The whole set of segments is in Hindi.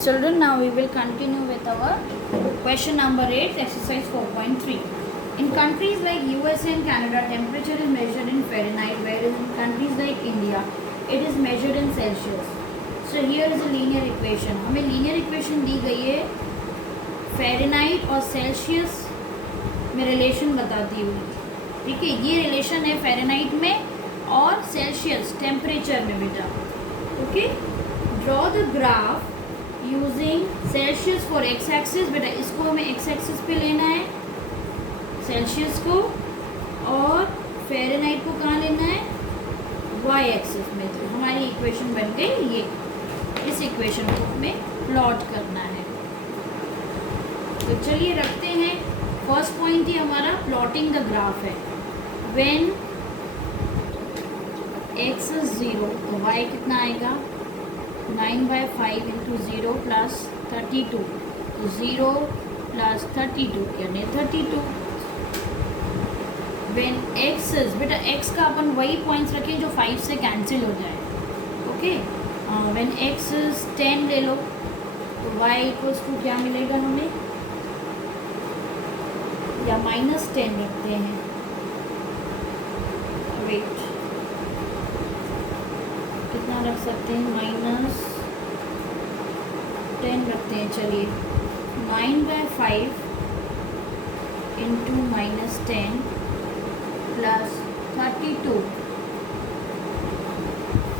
Children, now we will continue with our question number 8, exercise 4.3. In countries like USA and Canada, temperature is measured in Fahrenheit, whereas in countries like India, it is measured in Celsius. So here is a linear equation. हमें linear equation दी गई है Fahrenheit और Celsius में relation बताती हुई. ठीक है, ये relation है Fahrenheit में और Celsius temperature में बेटा. Okay, draw the graph using Celsius for x axis. बेटा इसको हमें एक्स एक्सिस पे लेना है सेल्सियस को, और फ़ारेनहाइट को कहाँ लेना है वाई एक्सिस में. तो हमारी इक्वेशन बन गई ये. इस इक्वेशन को हमें प्लॉट करना है. तो चलिए रखते हैं. फर्स्ट पॉइंट ही हमारा प्लॉटिंग द ग्राफ है. व्हेन एक्स इज 0 तो वाई कितना आएगा 9/5 इंटू 0 प्लस 32. तो 0 प्लस 32 यानी 32. व्हेन एक्स इज, बेटा एक्स का अपन वही पॉइंट्स रखें जो 5 से कैंसिल हो जाए. ओके, व्हेन एक्स इज 10 ले लो तो वाई इक्वल्स टू क्या मिलेगा हमें, या -10 रखते हैं. वेट, कितना रख सकते हैं, -10 रखते हैं. चलिए 9/5 इंटू -10 प्लस 32.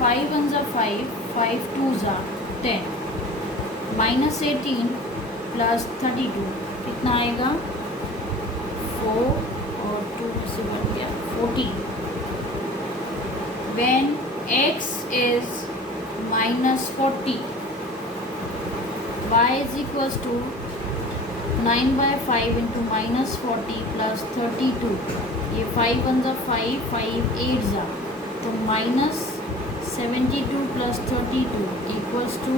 5 1 5, 5 2 10, -18 प्लस 32 कितना आएगा 4 और 2 से बन गया 14. When x is -40, y is equals to 9/5 into -40 plus 32. ये 5 1 5, 5 8 तो -72 plus 32 equals to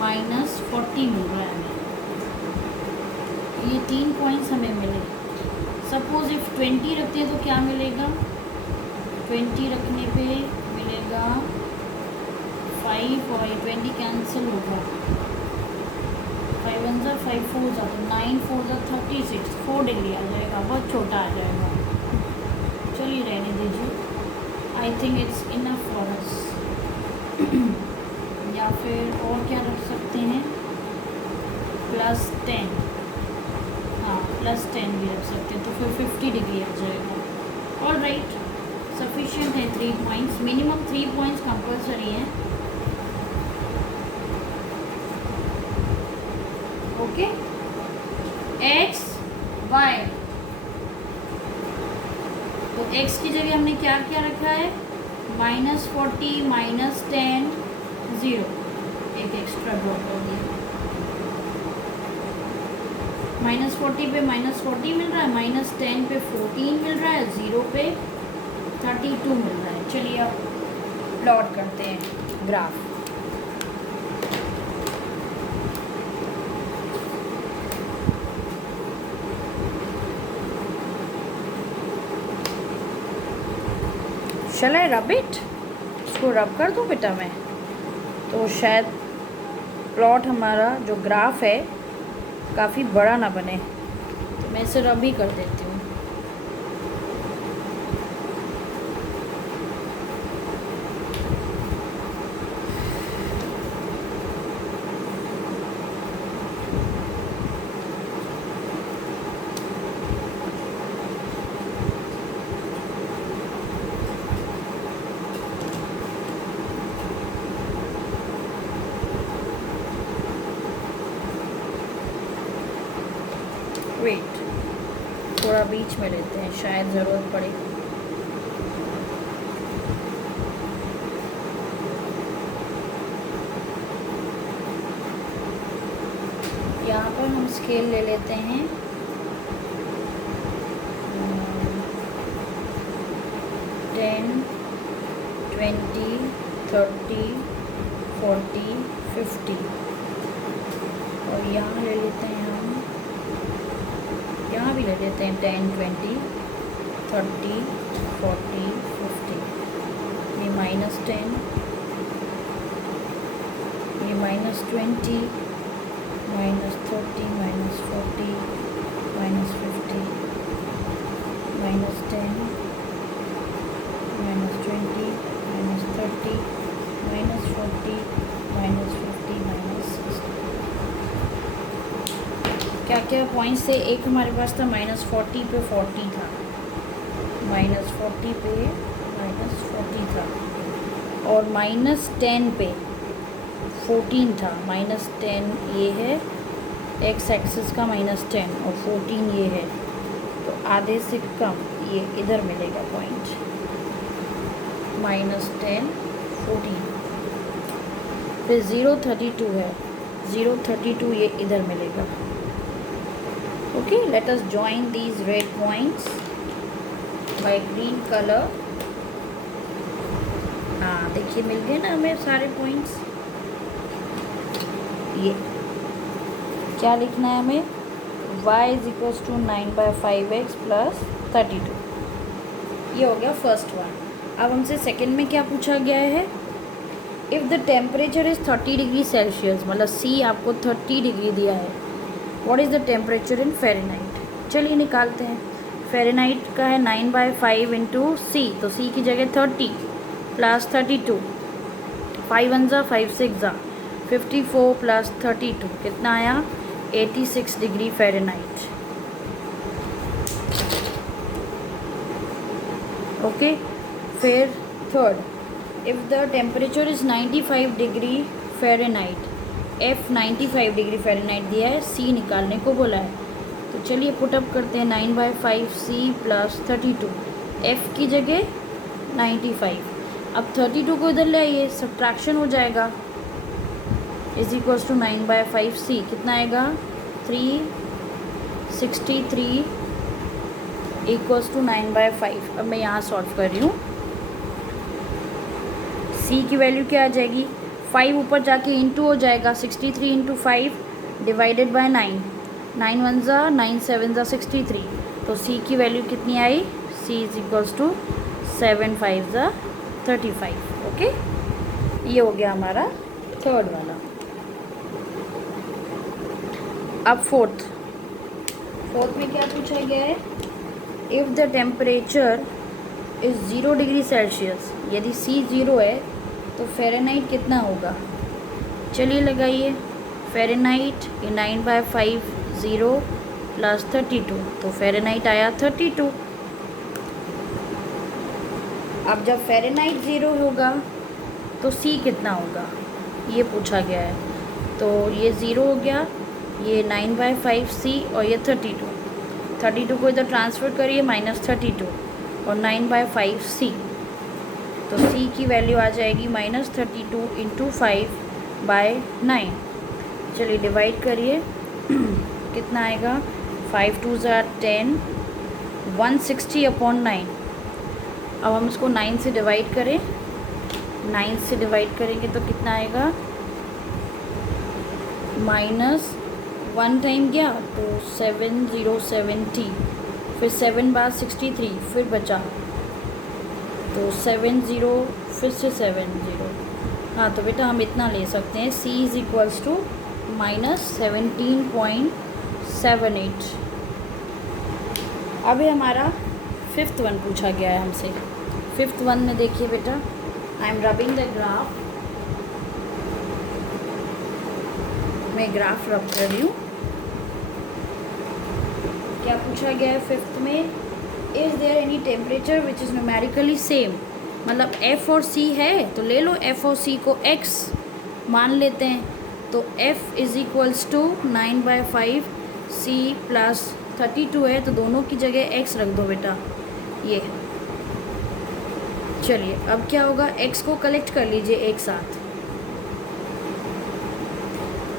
-40 मिल रहा है हमें. ये 3 पॉइंट्स हमें मिले. सपोज इफ 20 रखते हैं तो क्या मिलेगा, 20 रखने पे मिलेगा 5 और 20 कैंसिल होगा. 5 1 5 4 तो 9 4 36, 4 डिग्री आ जाएगा. बहुत छोटा आ जाएगा. चलिए रहने दीजिए. I think it's enough for us. या फिर और क्या रख सकते हैं, +10. हाँ +10 भी रख सकते हैं तो फिर 50 डिग्री आ जाएगा. ऑल राइट, सफिशिएंट है 3 पॉइंट्स. मिनिमम 3 पॉइंट्स कंपल्सरी हैं. Okay, X Y. तो एक्स की जगह हमने क्या क्या रखा है, -40 -10 0. एक एक्स्ट्रा ड्रॉप हो गया. -40 पे -40 मिल रहा है, -10 पे 14 मिल रहा है, 0 पे 32 मिल रहा है. चलिए अब प्लॉट करते हैं ग्राफ. चले रब इट, इसको रब कर दूँ बेटा मैं, तो शायद प्लॉट हमारा जो ग्राफ है काफ़ी बड़ा ना बने. तो मैं इसे रब ही कर देती हूँ. वेट, थोड़ा बीच में लेते हैं, शायद ज़रूरत पड़े. यहाँ पर हम स्केल ले लेते हैं 10 20 30 40 50. और यहाँ ले लेते हैं हम, यहाँ भी ले लेते हैं 10 20 30 40 50. ये -10, ये -20, -30, -40, -50, -10, -20, -30, -40, -50, -60। क्या क्या पॉइंट्स थे? एक हमारे पास था -40 पे 40 था, -40 पे -40 था, और -10 पे 14 था। -10 ये है एक्स एक्सिस का -10, और 14 ये है, तो आधे से कम ये इधर मिलेगा पॉइंट, -10, 14। फिर 0.32 है, 0.32 ये इधर मिलेगा। Okay, let us join these red points by green colour. हाँ देखिए, मिल गए ना हमें सारे पॉइंट्स। ये क्या लिखना है हमें? y = 9/5x + 32। ये हो गया फर्स्ट वन। अब हमसे सेकंड में क्या पूछा गया है? If the temperature is 30 degree Celsius, मतलब C आपको 30 डिग्री दिया है, what is the temperature in Fahrenheit? चलिए निकालते हैं। फ़ारेनहाइट का है 9/5 × C, तो C की जगह 30 + 32, 5 1 ज़ा 5 6 ज़ा 54 + 32 कितना आया? 86 डिग्री फ़ारेनहाइट। ओके, फिर third, if the temperature is 95 degree Fahrenheit, F 95 degree Fahrenheit दिया है, C निकालने को बोला है। तो चलिए पुटअप करते हैं। 9/5 C + 32, F की जगह 95। अब 32 को इधर ले आइए, सब्ट्रैक्शन हो जाएगा, = 9/5 C कितना आएगा? 363 = 9/5। अब मैं यहाँ सॉल्व कर रही हूँ। C की वैल्यू क्या आ जाएगी? 5 ऊपर जाके इंटू हो जाएगा, 63 × 5 / 9, 9 1 ज़ा 9 7 ज़ा 63, तो C की वैल्यू कितनी आई? C = 7 5 ज़ा 35। ओके, ये हो गया हमारा थर्ड वाला। अब फोर्थ में क्या पूछा गया है? If the temperature is 0 degree Celsius, यदि C 0 है तो फ़ारेनहाइट कितना होगा? चलिए लगाइए। फ़ारेनहाइट 9/5 0 + 32, तो फ़ारेनहाइट आया 32। अब जब फ़ारेनहाइट 0 होगा तो C कितना होगा, ये पूछा गया है। तो ये 0 हो गया, ये 9/5 C और ये 32 को इधर ट्रांसफ़र करिए, -32 और 9/5 C, तो C की वैल्यू आ जाएगी -32 × 5/9। चलिए डिवाइड करिए, कितना आएगा? 5 2 ज़ा 10, 160/9। अब हम इसको 9 से डिवाइड करें, 9 से डिवाइड करेंगे तो कितना आएगा? -1 टाइम गया तो 7070, फिर 7 बार 63, फिर बचा तो 70, फिर से 70। हाँ तो बेटा हम इतना ले सकते हैं, C = -17.78। अभी हमारा फिफ्थ वन पूछा गया है हमसे। फिफ्थ वन में देखिए बेटा, I am rubbing the graph, मैं ग्राफ रब कर रही हूँ। क्या पूछा गया है फिफ्थ में? Is there any temperature which is numerically same, मतलब F और C है तो ले लो F और C को X मान लेते हैं, तो F = 9/5 C + 32 है, तो दोनों की जगह X रख दो बेटा। ये चलिए अब क्या होगा, X को कलेक्ट कर लीजिए एक साथ।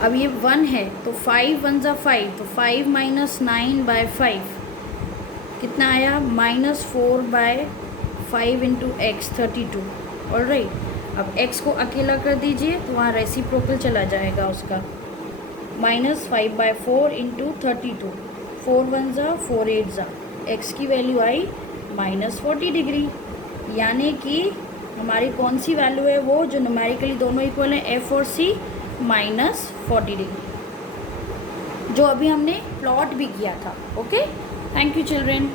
अब ये 1 है तो 5 1 ज़ा 5, तो 5 - 9/5 कितना आया? -4/5 × X 32। ऑलराइट, अब X को अकेला कर दीजिए तो वहाँ रेसिप्रोकल चला जाएगा उसका, -5/4 × 32, 4 1 ज़ा 4 8 ज़ा, X की वैल्यू आई -40 डिग्री। यानी कि हमारी कौन सी वैल्यू है वो जो न्यूमेरिकली दोनों इक्वल है, F और C -40 डिग्री, जो अभी हमने प्लॉट भी किया था. Okay, thank you children.